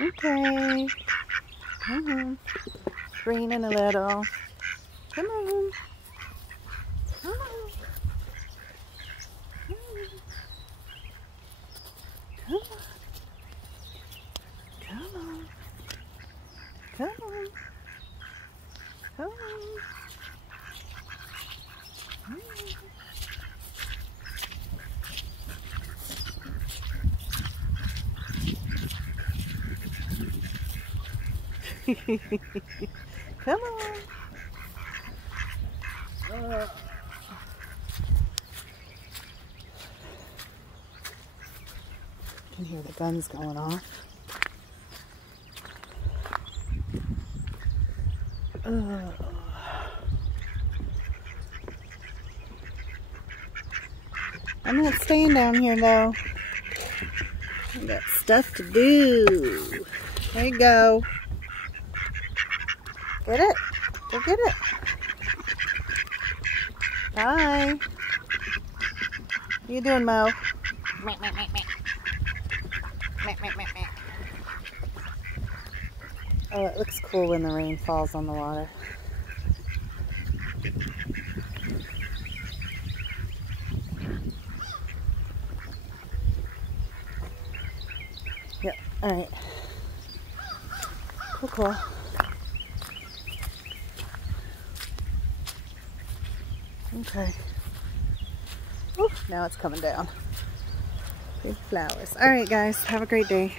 Okay. Come on. Raining a little. Come on. Come on. Come on. Come on. Come on. Come on. Come on. You can hear the guns going off. I'm not staying down here though. I got stuff to do. There you go. Get it? Go get it. Hi. What are you doing, Mo? Meh, meh, meh, meh. Meh, meh, meh, meh. Oh, it looks cool when the rain falls on the water. Yep, alright. Cool, cool. Okay. Ooh, now it's coming down. Big flowers. Alright guys, have a great day.